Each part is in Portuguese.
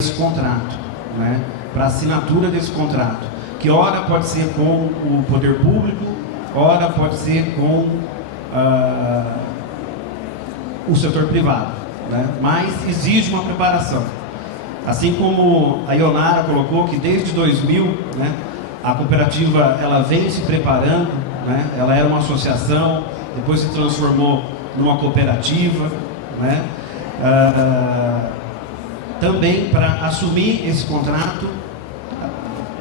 esse contrato, né, para assinatura desse contrato, que ora pode ser com o poder público, ora pode ser com o setor privado, né, mas exige uma preparação. Assim como a Ionara colocou que desde 2000, né, a cooperativa ela vem se preparando, né, ela era uma associação, depois se transformou numa cooperativa, né, também para assumir esse contrato,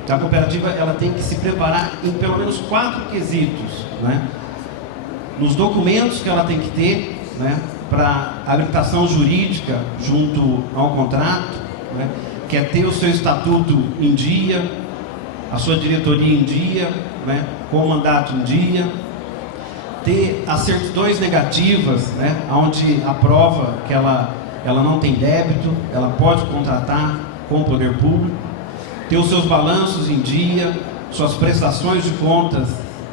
a cooperativa ela tem que se preparar em pelo menos 4 quesitos, né, nos documentos que ela tem que ter, né, para habilitação jurídica junto ao contrato, né, que é ter o seu estatuto em dia, a sua diretoria em dia, né, com o mandato em dia, ter as certidões negativas, né, onde a prova que ela não tem débito, ela pode contratar com o poder público, ter os seus balanços em dia, suas prestações de contas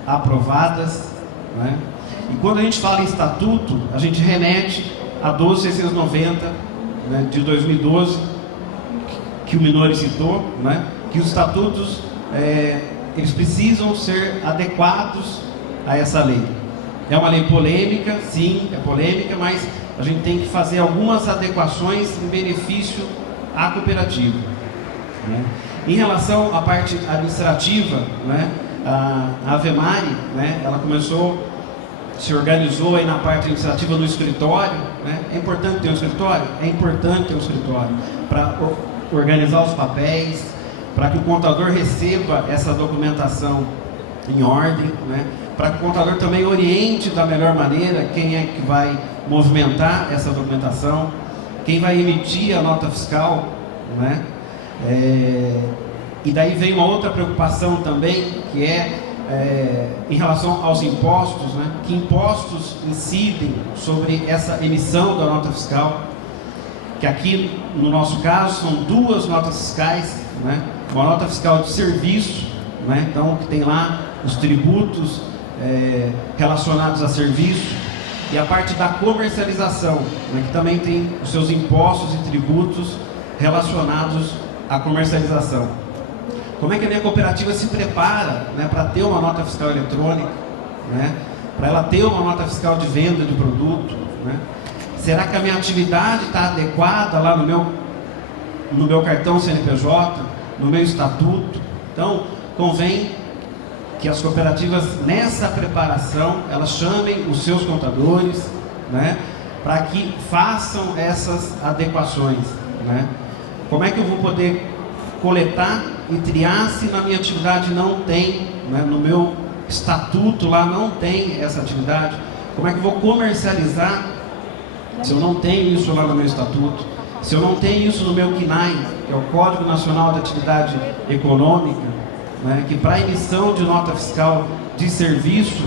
aprovadas, né? E quando a gente fala em estatuto, a gente remete a 12.690, né, de 2012, que o Minori citou, né, que os estatutos eles precisam ser adequados a essa lei. É uma lei polêmica, sim, é polêmica, mas a gente tem que fazer algumas adequações em benefício à cooperativa, né? Em relação à parte administrativa, né, a Avemari, né, ela se organizou aí na parte administrativa no escritório, né? É importante ter um escritório? É importante ter um escritório para organizar os papéis, para que o contador receba essa documentação em ordem, né? Para que o contador também oriente da melhor maneira quem é que vai movimentar essa documentação, quem vai emitir a nota fiscal, né? E daí vem uma outra preocupação também, que em relação aos impostos, né? Que impostos incidem sobre essa emissão da nota fiscal, que aqui no nosso caso são 2 notas fiscais, né? Uma nota fiscal de serviço, né? Então que tem lá os tributos relacionados a serviço, e a parte da comercialização, né? Que também tem os seus impostos e tributos relacionados à comercialização. Como é que a minha cooperativa se prepara, né, para ter uma nota fiscal eletrônica, né, para ela ter uma nota fiscal de venda de produto, né? Será que a minha atividade está adequada lá no meu cartão CNPJ, no meu estatuto? Então, convém que as cooperativas, nessa preparação, elas chamem os seus contadores, né, para que façam essas adequações, né? Como é que eu vou poder coletar e triar se na minha atividade não tem, né, no meu estatuto lá não tem essa atividade? Como é que eu vou comercializar se eu não tenho isso lá no meu estatuto? Se eu não tenho isso no meu CNAE, que é o Código Nacional de Atividade Econômica, né, que para emissão de nota fiscal de serviço,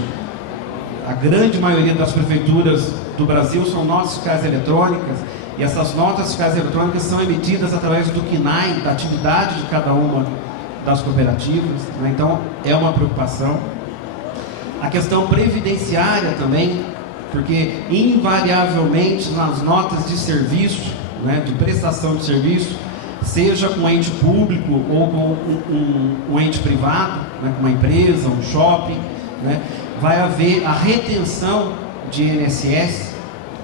a grande maioria das prefeituras do Brasil são notas fiscais eletrônicas, e essas notas fiscais eletrônicas são emitidas através do CNAE, da atividade de cada uma das cooperativas, né? Então é uma preocupação. A questão previdenciária também, porque invariavelmente nas notas de serviço, né, de prestação de serviço, seja com um ente público ou com um ente privado, né, com uma empresa, um shopping, né, vai haver a retenção de INSS,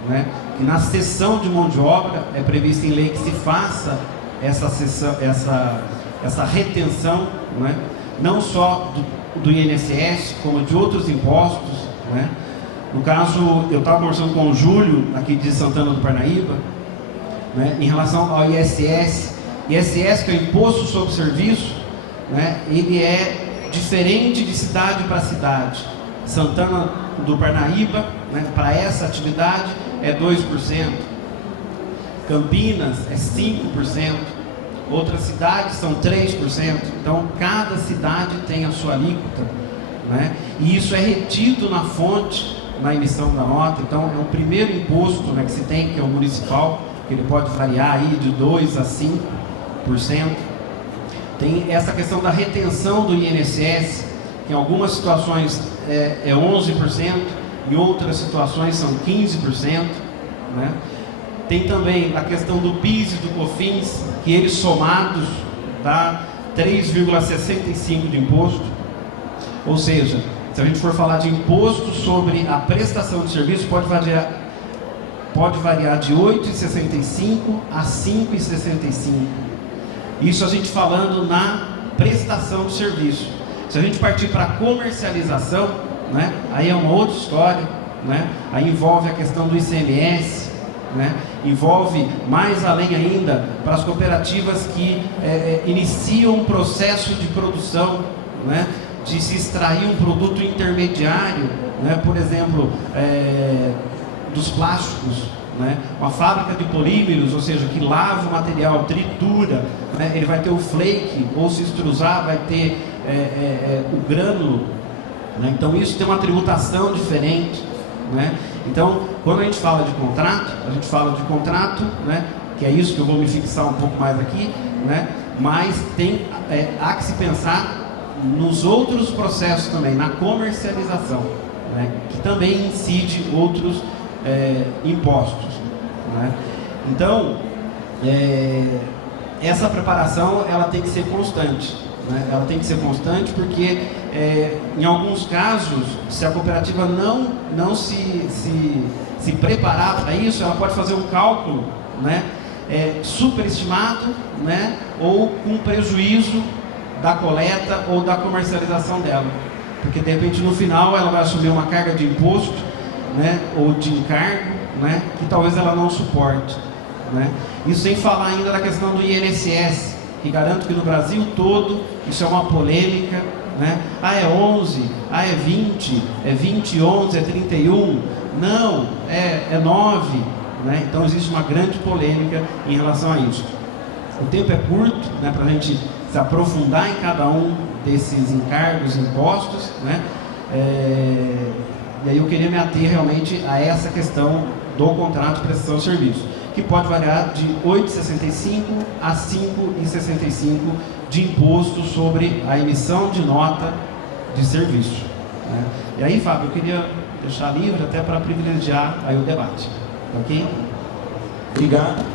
né, que na cessão de mão de obra é prevista em lei que se faça essa retenção, né, não só do INSS, como de outros impostos, né. No caso, eu estava conversando com o Júlio, aqui de Santana do Parnaíba, né, em relação ao ISS, que é o Imposto sobre Serviço, né, ele é diferente de cidade para cidade. Santana do Parnaíba, né, para essa atividade é 2%, Campinas é 5%, outras cidades são 3%, então cada cidade tem a sua alíquota, né, e isso é retido na fonte, na emissão da nota. Então é um primeiro imposto, né, que se tem, que é o municipal, que ele pode variar aí de 2% a 5%. Tem essa questão da retenção do INSS, que em algumas situações é 11%, em outras situações são 15%, né? Tem também a questão do PIS e do COFINS, que eles somados dá 3,65 de imposto. Ou seja, se a gente for falar de imposto sobre a prestação de serviço, pode variar de 8,65 a 5,65. Isso a gente falando na prestação de serviço. Se a gente partir para a comercialização, né, aí é uma outra história, né, aí envolve a questão do ICMS, né, envolve mais além ainda para as cooperativas que iniciam um processo de produção, né, de se extrair um produto intermediário, né, por exemplo, dos plásticos, né, uma fábrica de polímeros, ou seja, que lava o material, tritura, né, ele vai ter o flake, ou se extrusar vai ter o grânulo, né, então isso tem uma tributação diferente, né. Então, quando a gente fala de contrato, né, que é isso que eu vou me fixar um pouco mais aqui, né, mas há que se pensar nos outros processos também, na comercialização, né, que também incide outros impostos, né. Então, essa preparação ela tem que ser constante, né, ela tem que ser constante porque em alguns casos, se a cooperativa não se preparar para isso, ela pode fazer um cálculo, né, superestimado, né, ou com prejuízo da coleta ou da comercialização dela, porque de repente no final ela vai assumir uma carga de imposto, né, ou de encargo, né, que talvez ela não suporte, né. Isso sem falar ainda da questão do INSS, que garanto que no Brasil todo isso é uma polêmica, né. É 11, é 20, é 20, 11, é 31, não, é 9, né. Então existe uma grande polêmica em relação a isso. O tempo é curto, né, para a gente se aprofundar em cada um desses encargos, impostos, né? E aí eu queria me ater realmente a essa questão do contrato de prestação de serviço, que pode variar de 8,65 a 5,65 de imposto sobre a emissão de nota de serviço, né? E aí, Fábio, eu queria deixar livre até para privilegiar aí o debate, ok? Obrigado.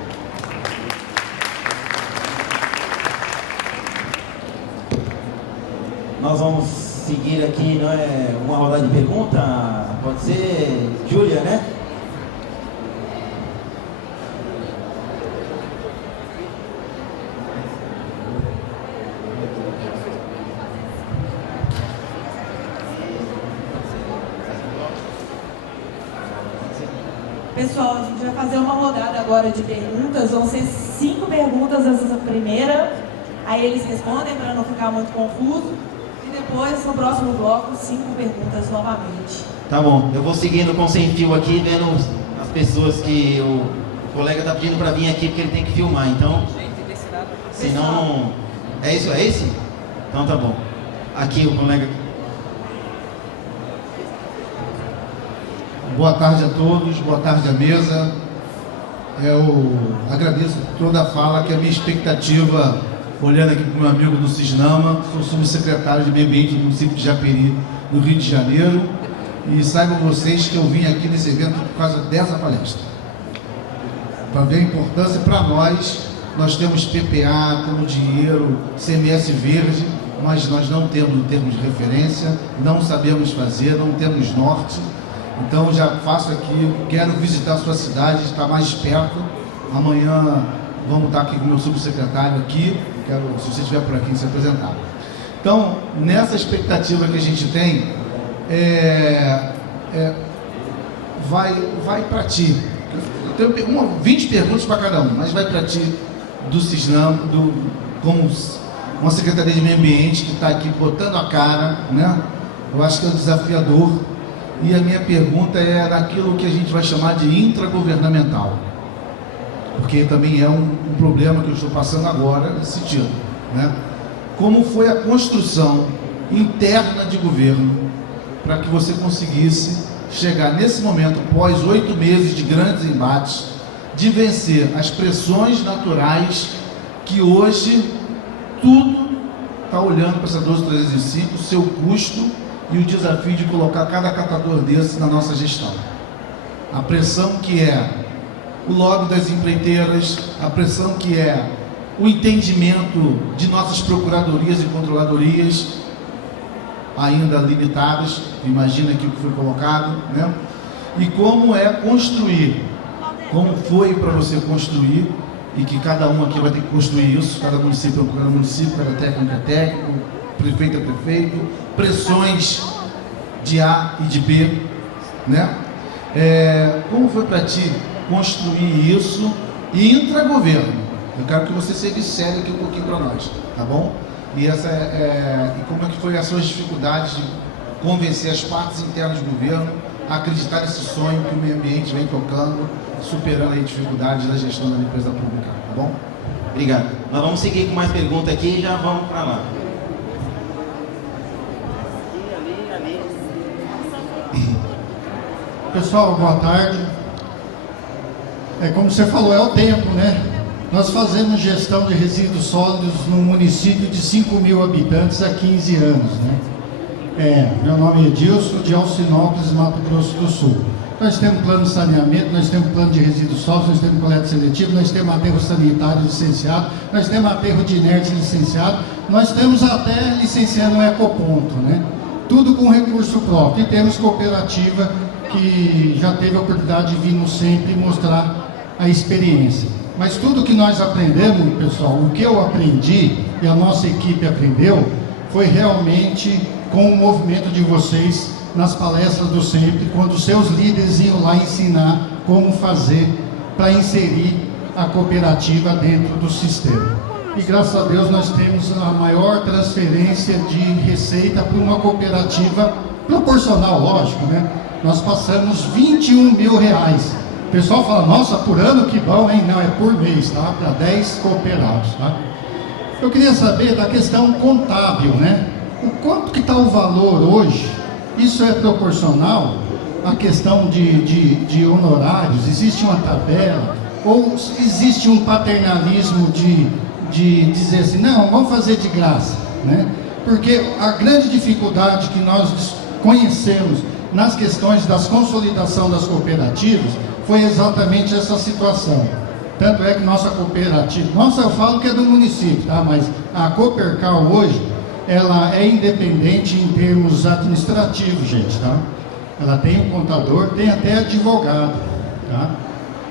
Nós vamos seguir aqui, não é, uma rodada de pergunta, pode ser, Júlia, né? Pessoal, a gente vai fazer uma rodada agora de perguntas, vão ser 5 perguntas essa primeira, aí eles respondem para não ficar muito confuso. Depois, no próximo bloco, 5 perguntas novamente. Tá bom, eu vou seguindo com sem fio aqui, vendo as pessoas que o colega tá pedindo para vir aqui, porque ele tem que filmar, então... Senão... É isso, é esse? Então tá bom. Aqui o colega... Boa tarde a todos, boa tarde à mesa. Eu agradeço toda a fala, que a minha expectativa... Olhando aqui para o meu amigo do Cisnama, sou subsecretário de Meio Ambiente do município de Japeri, no Rio de Janeiro, e saibam vocês que eu vim aqui nesse evento por causa dessa palestra. Para ver a importância para nós temos PPA, temos dinheiro, CMS verde, mas nós não temos em termos de referência, não sabemos fazer, não temos norte. Então já faço aqui, quero visitar a sua cidade, estar mais perto. Amanhã vamos estar aqui com o meu subsecretário aqui. Quero, se você estiver por aqui, se apresentar. Então, nessa expectativa que a gente tem, vai para ti. Eu tenho 20 perguntas para cada um, mas vai para ti do Cisnam, como uma Secretaria de Meio Ambiente que está aqui botando a cara, né? Eu acho que é um desafiador. E a minha pergunta é naquilo que a gente vai chamar de intragovernamental, porque também é um problema que eu estou passando agora nesse sentido, né? Como foi a construção interna de governo para que você conseguisse chegar nesse momento, após 8 meses de grandes embates, de vencer as pressões naturais que hoje tudo está olhando para essa 12305, o seu custo e o desafio de colocar cada catador desse na nossa gestão. A pressão que é o lobby das empreiteiras, a pressão que é o entendimento de nossas procuradorias e controladorias, ainda limitadas, imagina aqui o que foi colocado, né? E como é construir, como foi para você construir, e que cada um aqui vai ter que construir isso, cada município é cada município, cada técnico é técnico, prefeito é prefeito, pressões de A e de B, né? Como foi para ti construir isso intra-governo? Eu quero que você seja sério aqui um pouquinho para nós, tá bom? E como é que foi as suas dificuldades de convencer as partes internas do governo a acreditar nesse sonho que o meio ambiente vem tocando, superando as dificuldades da gestão da limpeza pública, tá bom? Obrigado. Nós vamos seguir com mais perguntas aqui e já vamos para lá. Pessoal, boa tarde. Como você falou, é o tempo, né? Nós fazemos gestão de resíduos sólidos num município de 5.000 habitantes há 15 anos, né? Meu nome é Edilson, de Alcinópolis, Mato Grosso do Sul. Nós temos plano de saneamento, nós temos plano de resíduos sólidos, nós temos coleta seletiva, nós temos aterro sanitário licenciado, nós temos aterro de inertes licenciado, nós temos até licenciando o ecoponto, né? Tudo com recurso próprio. E temos cooperativa que já teve a oportunidade de vir no sempre mostrar a experiência. Mas tudo que nós aprendemos, pessoal, o que eu aprendi e a nossa equipe aprendeu, foi realmente com o movimento de vocês nas palestras do sempre, quando seus líderes iam lá ensinar como fazer para inserir a cooperativa dentro do sistema. E graças a Deus nós temos a maior transferência de receita para uma cooperativa proporcional, lógico, né? Nós passamos 21 mil reais. O pessoal fala, nossa, por ano que bom, hein? Não, é por mês, tá? Para 10 cooperados, tá? Eu queria saber da questão contábil, né? O quanto que está o valor hoje? Isso é proporcional à questão de honorários? Existe uma tabela? Ou existe um paternalismo de dizer assim, não, vamos fazer de graça, né? Porque a grande dificuldade que nós conhecemos nas questões das consolidação das cooperativas foi exatamente essa situação. Tanto é que nossa cooperativa, eu falo que é do município, tá? Mas a Coopercal hoje, ela é independente em termos administrativos, gente, tá? Ela tem um contador, tem até advogado, tá?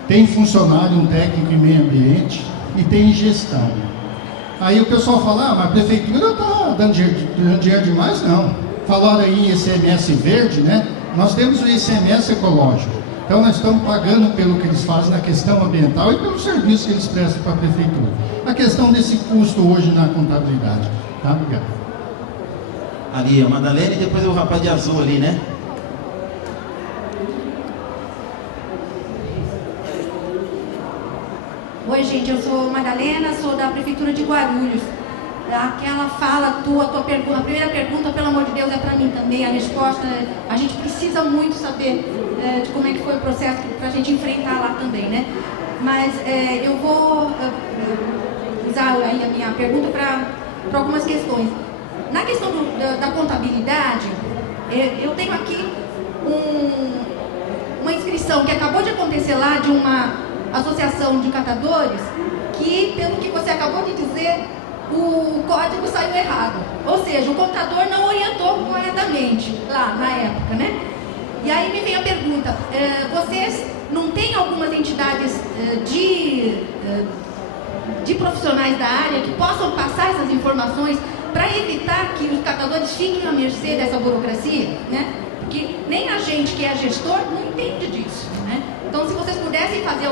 Tem funcionário, um técnico em meio ambiente e tem gestão. Aí o pessoal fala, mas a prefeitura está dando dinheiro demais? Não. Falaram aí em ICMS verde, né? Nós temos o ICMS ecológico. Então nós estamos pagando pelo que eles fazem na questão ambiental e pelo serviço que eles prestam para a prefeitura. A questão desse custo hoje na contabilidade. Tá? Obrigado. Ali, a Madalena e depois o rapaz de azul ali, né? Oi, gente, eu sou Madalena, sou da Prefeitura de Guarulhos. Aquela fala tua pergunta, a primeira pergunta, pelo amor de Deus, é para mim também. A resposta, a gente precisa muito saber de como é que foi o processo para a gente enfrentar lá também, né? Mas eu vou usar aí a minha pergunta para algumas questões. Na questão da contabilidade, eu tenho aqui uma inscrição que acabou de acontecer lá de uma associação de catadores que, pelo que você acabou de dizer, o código saiu errado, ou seja, o contador não orientou corretamente lá na época, né? E aí me vem a pergunta, vocês não têm algumas entidades de profissionais da área que possam passar essas informações para evitar que os catadores fiquem à mercê dessa burocracia, né? Porque nem a gente que é gestor não entende disso, né? Então, se vocês pudessem fazer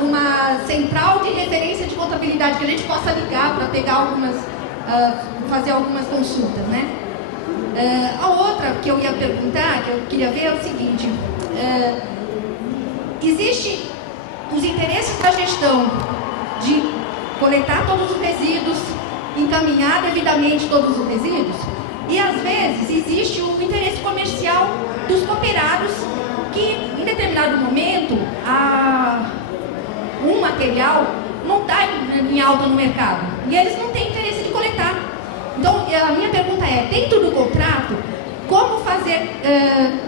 uma central de referência de contabilidade que a gente possa ligar para pegar fazer algumas consultas, né? A outra que eu ia perguntar, que eu queria ver, é o seguinte: existe os interesses da gestão de coletar todos os resíduos, encaminhar devidamente todos os resíduos, e às vezes existe o interesse comercial dos cooperados que, em determinado momento, um material não está em alta no mercado e eles não têm interesse de coletar. Então, a minha pergunta é, dentro do contrato, como fazer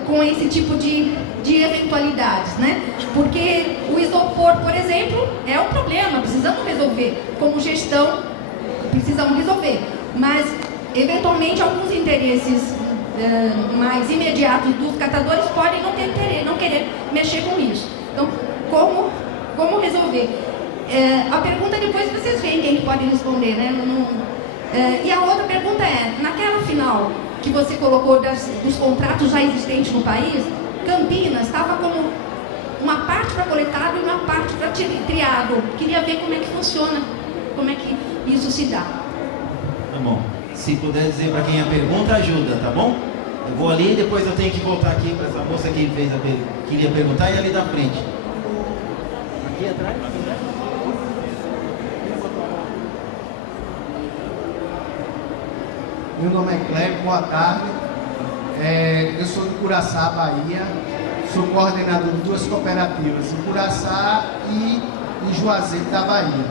com esse tipo de eventualidades, né? Porque o isopor, por exemplo, é um problema, precisamos resolver. Como gestão, precisamos resolver. Mas, eventualmente, alguns interesses mais imediatos dos catadores podem não querer mexer com isso. Então, como resolver? A pergunta depois vocês veem quem pode responder, né? E a outra pergunta é, naquela final que você colocou dos contratos já existentes no país, Campinas estava como uma parte para coletado e uma parte para triado. Queria ver como é que funciona, como é que isso se dá. Tá bom. Se puder dizer para quem a pergunta, ajuda, tá bom? Eu vou ali e depois eu tenho que voltar aqui para essa moça que queria perguntar e ali da frente. Aqui atrás? Meu nome é Cleber, boa tarde. Eu sou de Curaçá, Bahia. Sou coordenador de 2 cooperativas, em Curaçá e em Juazeiro da Bahia.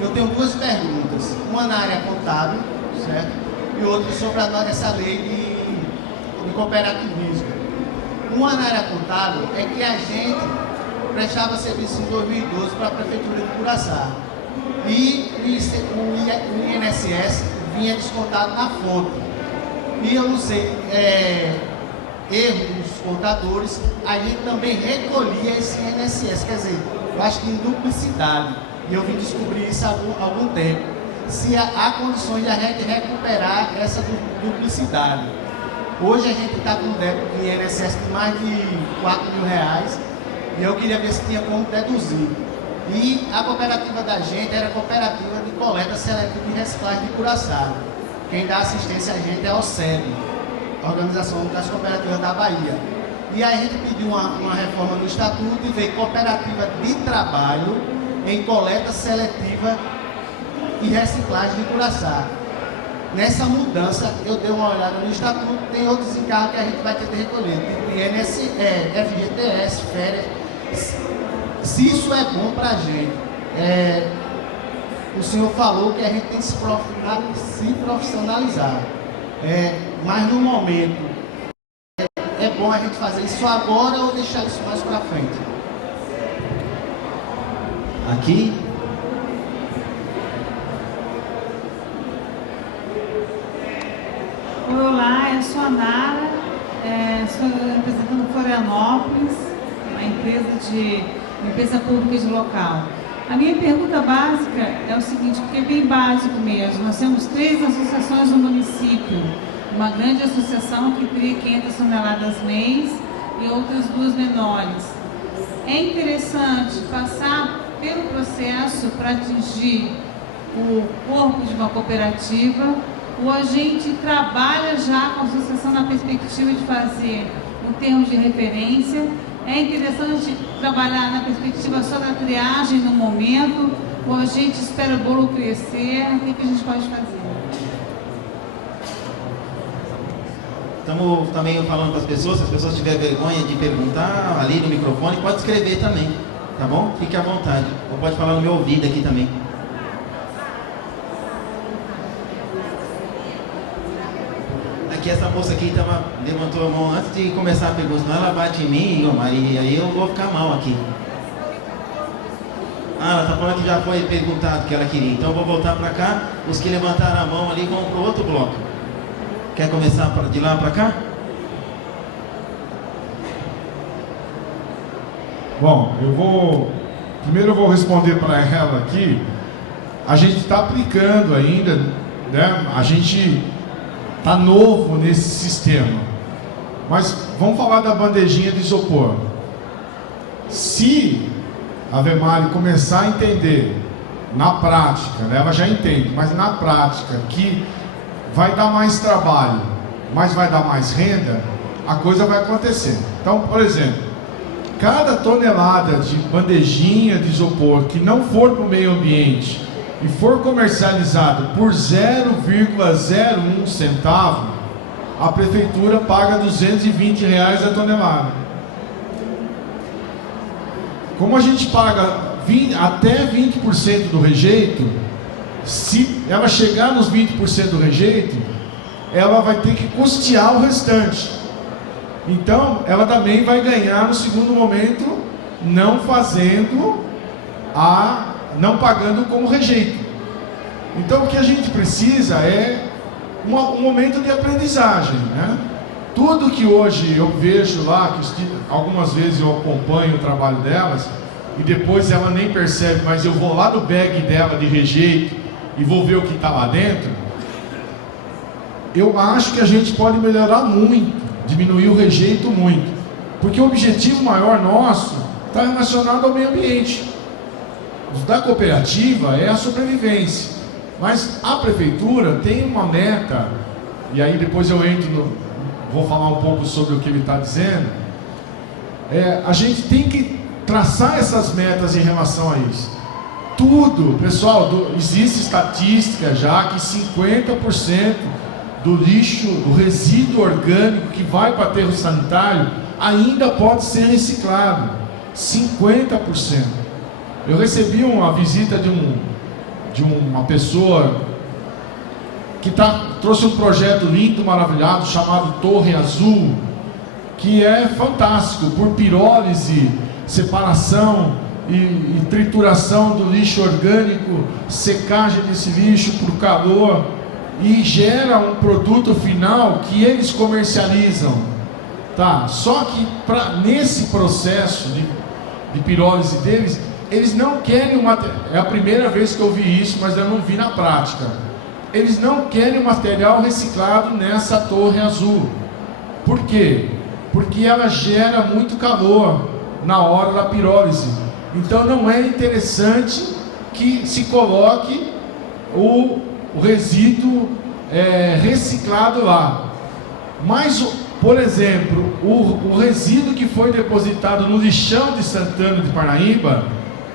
Eu tenho 2 perguntas, uma na área contábil, certo? E outra sobre essa lei de cooperativismo. Uma na área contábil é que a gente prestava serviço em 2012 para a Prefeitura de Curaçá. E o INSS vinha descontado na fonte. E eu não sei, erro dos contadores, a gente também recolhia esse INSS, quer dizer, eu acho que em duplicidade. E eu vim descobrir isso há algum tempo. Se há condições de a gente recuperar essa duplicidade. Hoje a gente está com um débito de INSS de mais de R$4.000 e eu queria ver se tinha como deduzir. E a cooperativa da gente era a cooperativa de coleta seletiva de reciclagem de Curaçá. Quem dá assistência a gente é a OCEB, Organização das Cooperativas da Bahia. E aí a gente pediu uma reforma no estatuto e veio cooperativa de trabalho em coleta seletiva e reciclagem de Curaçá. Nessa mudança, eu dei uma olhada no estatuto, tem outros encargos que a gente vai ter de recolher, tipo INSS, FGTS, férias. Se isso é bom para a gente, o senhor falou que a gente tem que se profissionalizar, mas no momento, é bom a gente fazer isso agora ou deixar isso mais para frente? Aqui. Olá, eu sou a Nara, estou representando Florianópolis, uma empresa pública de local. A minha pergunta básica é o seguinte, porque é bem básico mesmo. Nós temos 3 associações no município, uma grande associação que cria 500 toneladas mês e outras 2 menores. É interessante passar pelo processo para atingir o corpo de uma cooperativa, ou a gente trabalha já com a associação na perspectiva de fazer um termo de referência. É interessante trabalhar na perspectiva só da triagem no momento, ou a gente espera o bolo crescer, o que a gente pode fazer? Estamos também falando para as pessoas, se as pessoas tiverem vergonha de perguntar ali no microfone, pode escrever também, tá bom? Fique à vontade, ou pode falar no meu ouvido aqui também. Aqui essa moça aqui levantou a mão antes de começar a pergunta, senão ela bate em mim, Maria, aí eu vou ficar mal aqui. Ela está falando que já foi perguntado o que ela queria, então eu vou voltar para cá, os que levantaram a mão ali vão para o outro bloco. Quer começar de lá para cá? Bom, primeiro eu vou responder para ela aqui. A gente está aplicando ainda, né? A gente está novo nesse sistema. Mas vamos falar da bandejinha de isopor. Se a Vemari começar a entender na prática, né? Ela já entende, mas na prática que vai dar mais trabalho, mas vai dar mais renda, a coisa vai acontecer. Então, por exemplo, cada tonelada de bandejinha de isopor que não for para o meio ambiente e for comercializado por 0,01 centavo, a prefeitura paga R$220 a tonelada. Como a gente paga até 20% do rejeito, se ela chegar nos 20% do rejeito, ela vai ter que custear o restante. Então, ela também vai ganhar no segundo momento não pagando como rejeito. Então o que a gente precisa é um momento de aprendizagem, né? Tudo que hoje eu vejo lá, que algumas vezes eu acompanho o trabalho delas, e depois ela nem percebe, mas eu vou lá no bag dela de rejeito e vou ver o que está lá dentro. Eu acho que a gente pode melhorar muito, diminuir o rejeito muito, porque o objetivo maior nosso está relacionado ao meio ambiente. O da cooperativa é a sobrevivência, mas a prefeitura tem uma meta, e aí depois eu vou falar um pouco sobre o que ele está dizendo. A gente tem que traçar essas metas em relação a isso. Tudo, pessoal, existe estatística já que 50% do lixo, do resíduo orgânico que vai para aterro sanitário ainda pode ser reciclado. 50%. Eu recebi uma visita de uma pessoa que trouxe um projeto lindo, maravilhoso, chamado Torre Azul, que é fantástico, por pirólise, separação e trituração do lixo orgânico, secagem desse lixo por calor, e gera um produto final que eles comercializam, tá? Só que nesse processo de pirólise deles, eles não querem é a primeira vez que eu vi isso, mas eu não vi na prática. Eles não querem o material reciclado nessa Torre Azul. Por quê? Porque ela gera muito calor na hora da pirólise. Então não é interessante que se coloque o resíduo reciclado lá. Mas, por exemplo, o resíduo que foi depositado no lixão de Santana de Parnaíba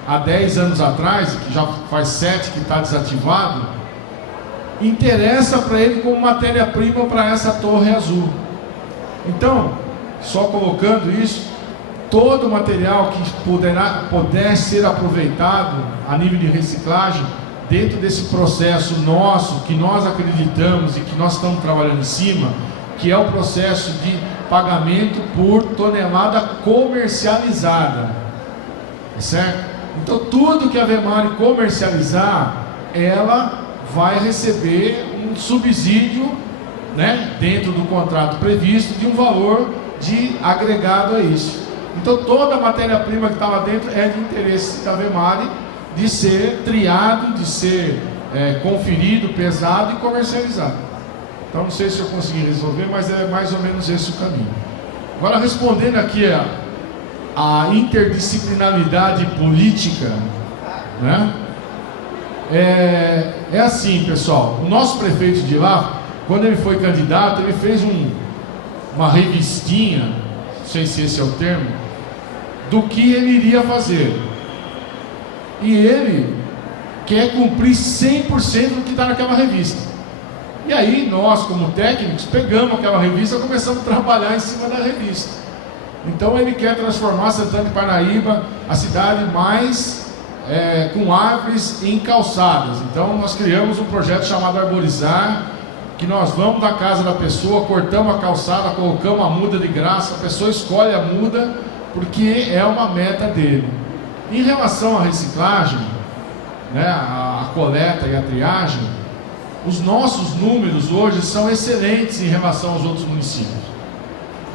há 10 anos atrás, que já faz 7 que está desativado, interessa para ele como matéria-prima para essa Torre Azul. Então, só colocando isso, todo o material que puder ser aproveitado a nível de reciclagem, dentro desse processo nosso, que nós acreditamos e que nós estamos trabalhando em cima, que é o processo de pagamento por tonelada comercializada, certo? Então tudo que a Vemari comercializar, ela vai receber um subsídio, né, dentro do contrato previsto, de um valor de agregado a isso. Então toda a matéria-prima que está lá dentro é de interesse da Vemari de ser triado, de ser conferido, pesado e comercializado. Então não sei se eu consegui resolver, mas é mais ou menos esse o caminho. Agora, respondendo aqui a interdisciplinaridade política, né? É assim, pessoal, o nosso prefeito de lá, quando ele foi candidato, ele fez uma revistinha, não sei se esse é o termo, do que ele iria fazer. E ele quer cumprir 100% do que está naquela revista. E aí nós, como técnicos, pegamos aquela revista e começamos a trabalhar em cima da revista. Então ele quer transformar Santana de Parnaíba a cidade mais com árvores em calçadas. Então nós criamos um projeto chamado Arborizar, que nós vamos na casa da pessoa, cortamos a calçada, colocamos a muda de graça, a pessoa escolhe a muda porque é uma meta dele. Em relação à reciclagem, né, a coleta e a triagem, os nossos números hoje são excelentes em relação aos outros municípios,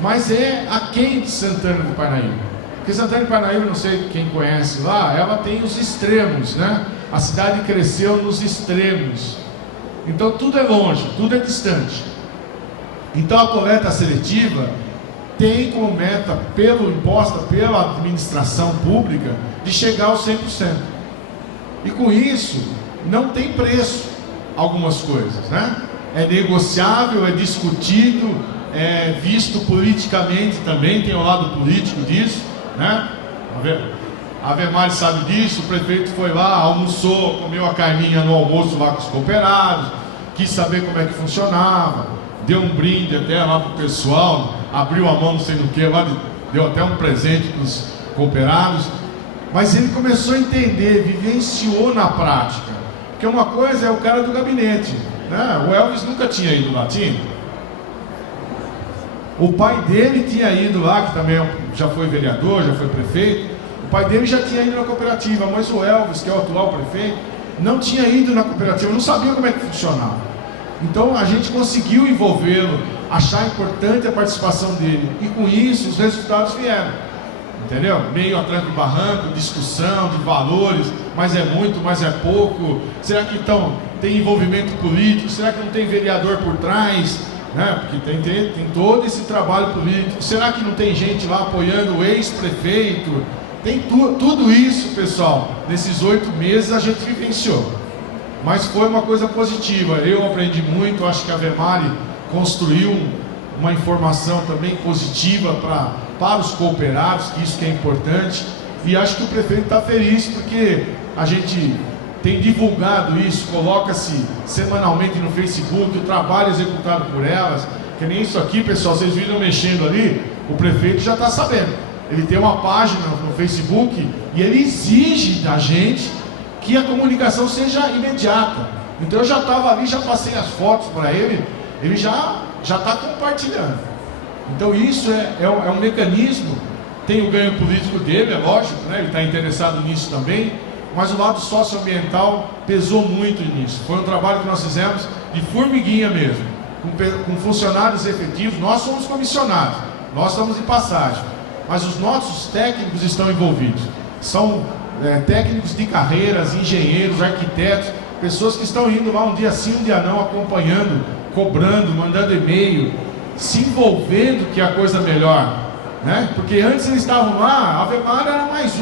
mas é aquém de Santana de Parnaíba, porque Santana de Parnaíba, não sei quem conhece lá, ela tem os extremos, né? A cidade cresceu nos extremos, então tudo é longe, tudo é distante. Então a coleta seletiva tem como meta, imposta pela administração pública, de chegar aos 100%. E com isso, não tem preço algumas coisas, né? É negociável, é discutido, é visto politicamente também, tem o lado político disso, né? A Vemari sabe disso, o prefeito foi lá, almoçou, comeu a carninha no almoço lá com os cooperados, quis saber como é que funcionava, deu um brinde até lá pro pessoal, abriu a mão não sei no que lá, deu até um presente para os cooperados, mas ele começou a entender, vivenciou na prática, porque uma coisa é o cara do gabinete, né? O Elvis nunca tinha ido lá, tinha? O pai dele tinha ido lá, que também já foi vereador, já foi prefeito, O pai dele já tinha ido na cooperativa, mas o Elvis, que é o atual prefeito, não tinha ido na cooperativa, não sabia como é que funcionava. Então a gente conseguiu envolvê-lo, achar importante a participação dele, e com isso os resultados vieram, entendeu? Meio a tranco e barranco, discussão de valores, mas é muito, mas é pouco, será que tem envolvimento político, será que não tem vereador por trás, né? Porque tem todo esse trabalho político, será que não tem gente lá apoiando o ex-prefeito? Tem tudo isso, pessoal, nesses 8 meses a gente vivenciou, mas foi uma coisa positiva. Eu aprendi muito, acho que a Vemari construiu uma informação também positiva para os cooperados, que isso que é importante, e acho que o prefeito está feliz porque a gente tem divulgado isso, coloca-se semanalmente no Facebook o trabalho executado por elas, que nem isso aqui, pessoal, vocês viram mexendo ali, o prefeito já está sabendo. Ele tem uma página no Facebook e ele exige da gente que a comunicação seja imediata. Então eu já estava ali, já passei as fotos para ele, ele já está compartilhando. Então isso é um mecanismo, tem o ganho político dele, é lógico, né? Ele está interessado nisso também, mas o lado socioambiental pesou muito nisso. Foi um trabalho que nós fizemos de formiguinha mesmo, com funcionários efetivos. Nós somos comissionados, nós estamos em passagem, mas os nossos técnicos estão envolvidos. São técnicos de carreiras, engenheiros, arquitetos, pessoas que estão indo lá um dia sim, um dia não, acompanhando, cobrando, mandando e-mail, se envolvendo que é a coisa melhor, né? Porque antes eles estavam lá, a Vemari era mais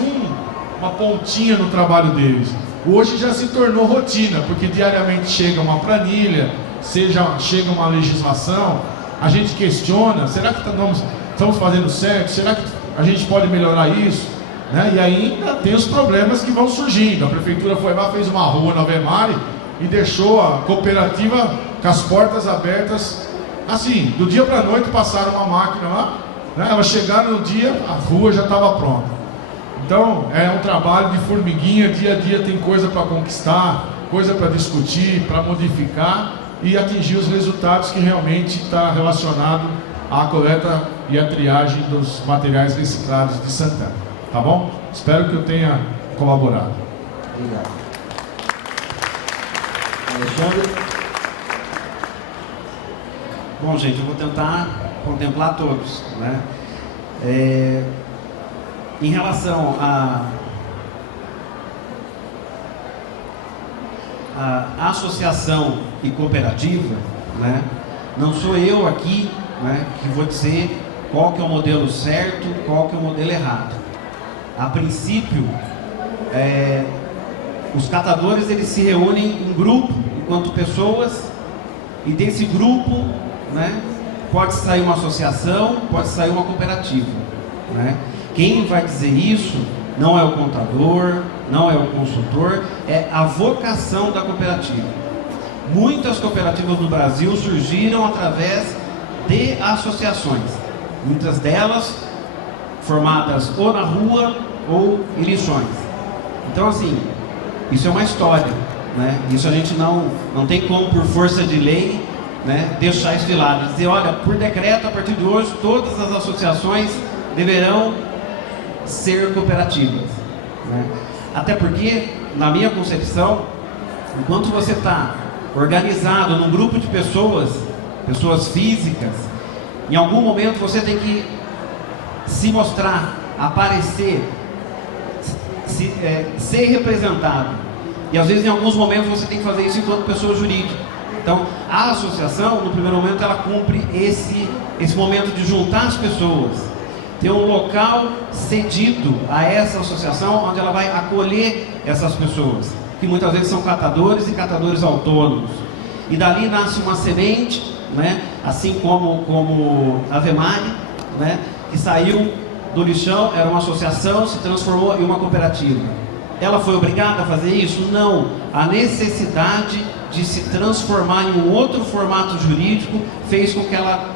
uma pontinha no trabalho deles. Hoje já se tornou rotina, porque diariamente chega uma planilha, chega uma legislação, a gente questiona, será que estamos fazendo certo? Será que a gente pode melhorar isso? Né? E ainda tem os problemas que vão surgindo. A prefeitura foi lá, fez uma rua na Vemari e deixou a cooperativa com as portas abertas, assim, do dia para a noite passaram uma máquina lá, né? Elas chegaram no dia, a rua já estava pronta. Então é um trabalho de formiguinha, dia a dia tem coisa para conquistar, coisa para discutir, para modificar e atingir os resultados que realmente está relacionado à coleta e à triagem dos materiais reciclados de Santana. Tá bom? Espero que eu tenha colaborado. Obrigado. Alexandre? Bom, gente, eu vou tentar contemplar todos, né? Em relação à associação e cooperativa, né? Não sou eu aqui, né, que vou dizer qual que é o modelo certo, qual que é o modelo errado. A princípio, os catadores eles se reúnem em grupo, enquanto pessoas, e desse grupo, né, pode sair uma associação, pode sair uma cooperativa, né? Quem vai dizer isso não é o contador, não é o consultor, é a vocação da cooperativa. Muitas cooperativas no Brasil surgiram através de associações, muitas delas formadas ou na rua ou em lições. Então, assim, isso é uma história, né? Isso a gente não tem como, por força de lei, né, deixar isso de lado, dizer, olha, por decreto, a partir de hoje, todas as associações deverão ser cooperativas, né? Até porque, na minha concepção, enquanto você está organizado num grupo de pessoas físicas, em algum momento você tem que se mostrar, aparecer, ser representado. E às vezes em alguns momentos você tem que fazer isso enquanto pessoa jurídica. Então a associação, no primeiro momento, ela cumpre esse momento de juntar as pessoas, ter um local cedido a essa associação, onde ela vai acolher essas pessoas, que muitas vezes são catadores e catadores autônomos. E dali nasce uma semente, né? Assim como a Vemari, né? Que saiu do lixão, era uma associação, se transformou em uma cooperativa. Ela foi obrigada a fazer isso? Não. A necessidade de se transformar em um outro formato jurídico fez com que ela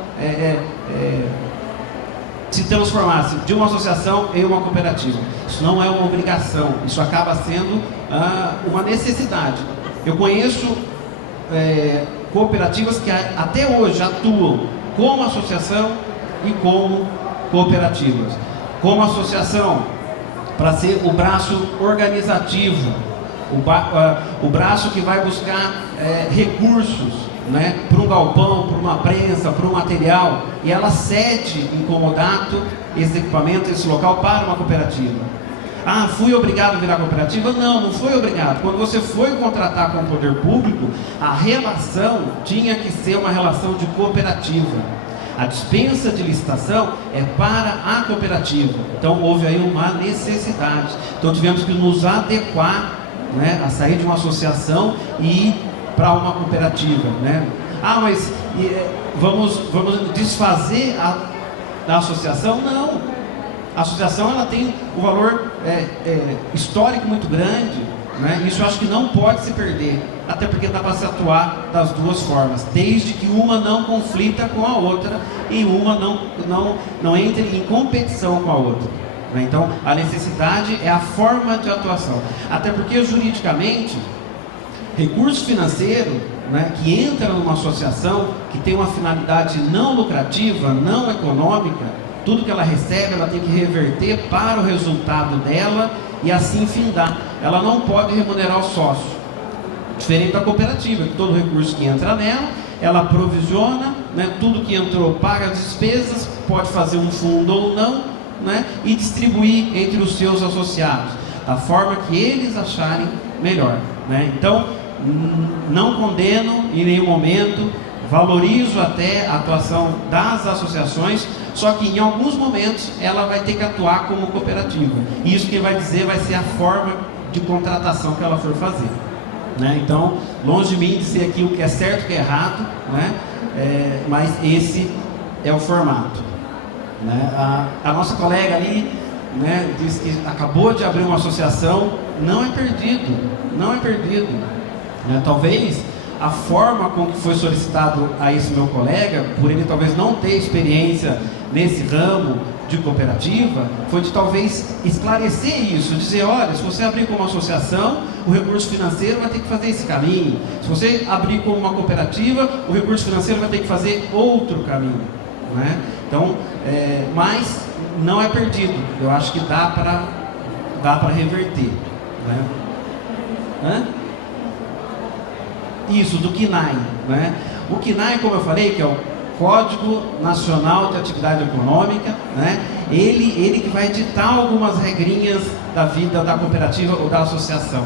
se transformasse de uma associação em uma cooperativa. Isso não é uma obrigação, isso acaba sendo uma necessidade. Eu conheço cooperativas que até hoje atuam como associação e como cooperativas. Como associação, para ser o braço organizativo, o braço que vai buscar recursos, né, para um galpão, para uma prensa, para um material, e ela cede em comodato esse equipamento, esse local para uma cooperativa. Ah, fui obrigado a virar cooperativa? Não, não foi obrigado. Quando você foi contratar com o poder público, a relação tinha que ser uma relação de cooperativa. A dispensa de licitação é para a cooperativa. Então houve aí uma necessidade. Então tivemos que nos adequar, né, a sair de uma associação e ir para uma cooperativa, né? Ah, mas vamos desfazer da associação? Não. A associação ela tem um valor histórico muito grande, né? Isso eu acho que não pode se perder, até porque dá para se atuar das duas formas, desde que uma não conflita com a outra e uma não entre em competição com a outra, né? Então a necessidade é a forma de atuação, até porque juridicamente recurso financeiro, né, que entra numa associação que tem uma finalidade não lucrativa, não econômica, tudo que ela recebe ela tem que reverter para o resultado dela e assim findar. Ela não pode remunerar o sócio, diferente da cooperativa, que todo recurso que entra nela, ela provisiona, né, tudo que entrou paga as despesas, pode fazer um fundo ou não, né, e distribuir entre os seus associados, da forma que eles acharem melhor, né? Então, não condeno em nenhum momento, valorizo até a atuação das associações, só que em alguns momentos ela vai ter que atuar como cooperativa. Isso que vai dizer vai ser a forma de contratação que ela for fazer, né? Então, longe de mim dizer aqui o que é certo e o que é errado, né? Mas esse é o formato, né? A nossa colega ali, né, disse que acabou de abrir uma associação. Não é perdido, não é perdido, né? Talvez a forma com que foi solicitado a esse meu colega, por ele talvez não ter experiência nesse ramo de cooperativa, foi de talvez esclarecer isso, dizer, olha, se você abrir como associação, o recurso financeiro vai ter que fazer esse caminho. Se você abrir como uma cooperativa, o recurso financeiro vai ter que fazer outro caminho, né? Então, mas não é perdido. Eu acho que dá para reverter, né? Isso, do CNAE, né? O CNAE, como eu falei, que é o Código Nacional de Atividade Econômica, né? Ele que vai ditar algumas regrinhas da vida da cooperativa ou da associação,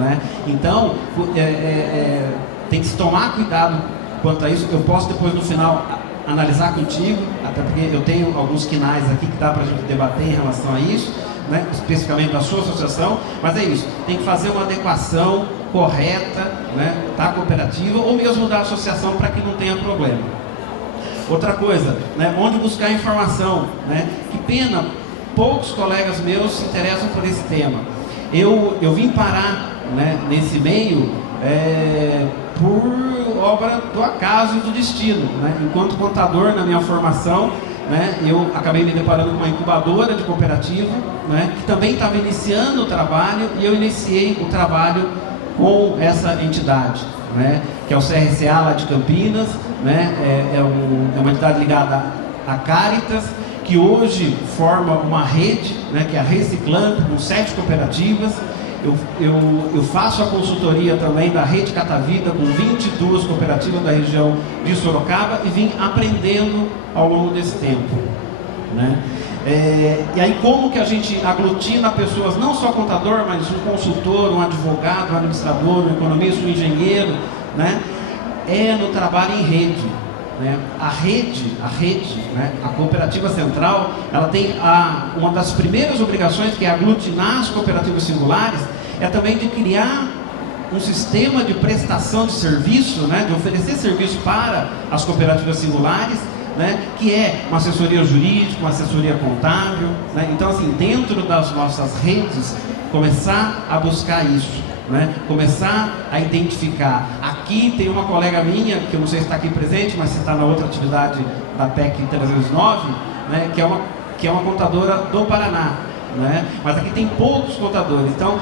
né? Então, tem que se tomar cuidado quanto a isso. Eu posso depois no final analisar contigo, até porque eu tenho alguns CNAEs aqui que dá para a gente debater em relação a isso, né? Especificamente da sua associação, mas é isso, tem que fazer uma adequação correta, né, da cooperativa ou mesmo da associação para que não tenha problema. Outra coisa, né, onde buscar informação, né? Que pena, poucos colegas meus se interessam por esse tema. Eu vim parar, né, nesse meio por obra do acaso e do destino, né? Enquanto contador na minha formação, né, eu acabei me deparando com uma incubadora de cooperativa, né, que também estava iniciando o trabalho, e eu iniciei o trabalho com essa entidade, né, que é o CRCA lá de Campinas, né? É uma entidade ligada à Caritas, que hoje forma uma rede, né, que é a Reciclando, com 7 cooperativas. Eu faço a consultoria também da Rede Catavida, com 22 cooperativas da região de Sorocaba, e vim aprendendo ao longo desse tempo, né? E aí como que a gente aglutina pessoas, não só contador, mas um consultor, um advogado, um administrador, um economista, um engenheiro, né? No trabalho em rede, né? A rede, né? A cooperativa central, ela tem uma das primeiras obrigações, que é aglutinar as cooperativas singulares, é também de criar um sistema de prestação de serviço, né? De oferecer serviço para as cooperativas singulares, né, que é uma assessoria jurídica, uma assessoria contábil, né? Então, assim, dentro das nossas redes, começar a buscar isso, né? Começar a identificar. Aqui tem uma colega minha, que eu não sei se está aqui presente, mas se está na outra atividade da PEC 309, né, que é uma contadora do Paraná, né? Mas aqui tem poucos contadores. Então,